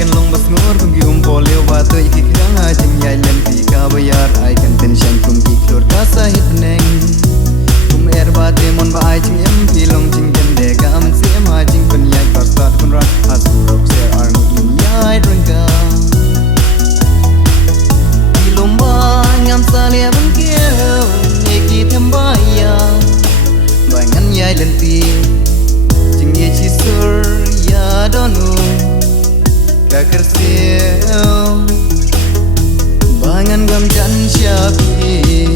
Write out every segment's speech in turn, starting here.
kan long bas ngur kum gi polio ba to iki krang ha jing yai len pi ka bayar ai kan ten shan kum gi klor ka sa hit neng kum er ba te mon ba ai jing em pi long jing ken de ga man se ma jing pen yai par start kun rat has rok se ar mu in yai drink ka ilom ba ngam sa le ban keu iki them ba ya ba ngan yai len pi jing ye chi sur ya donu kakerseu bangan gam jan syapi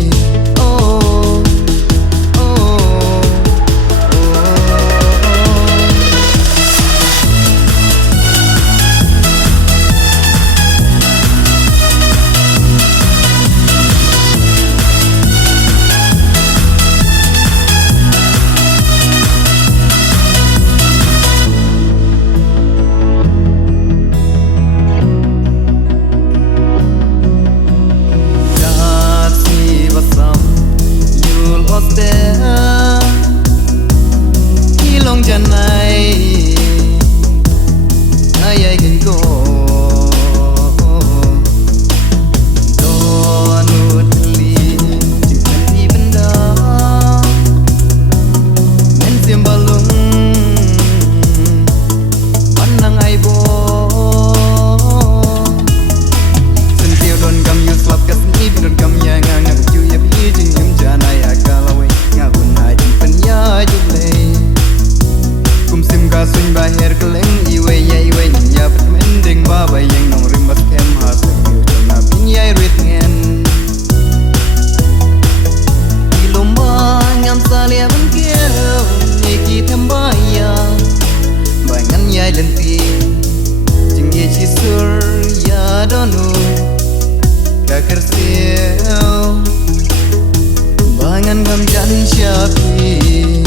bangan gam jan syapi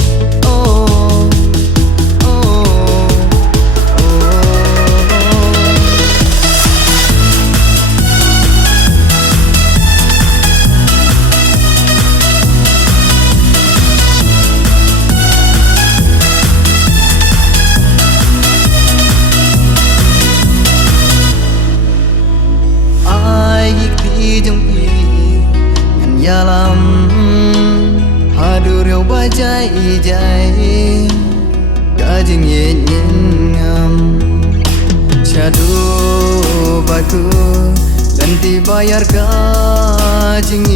yalam hadu reu bajai jai kajing yen ngam shadu baku lanti bayar kajing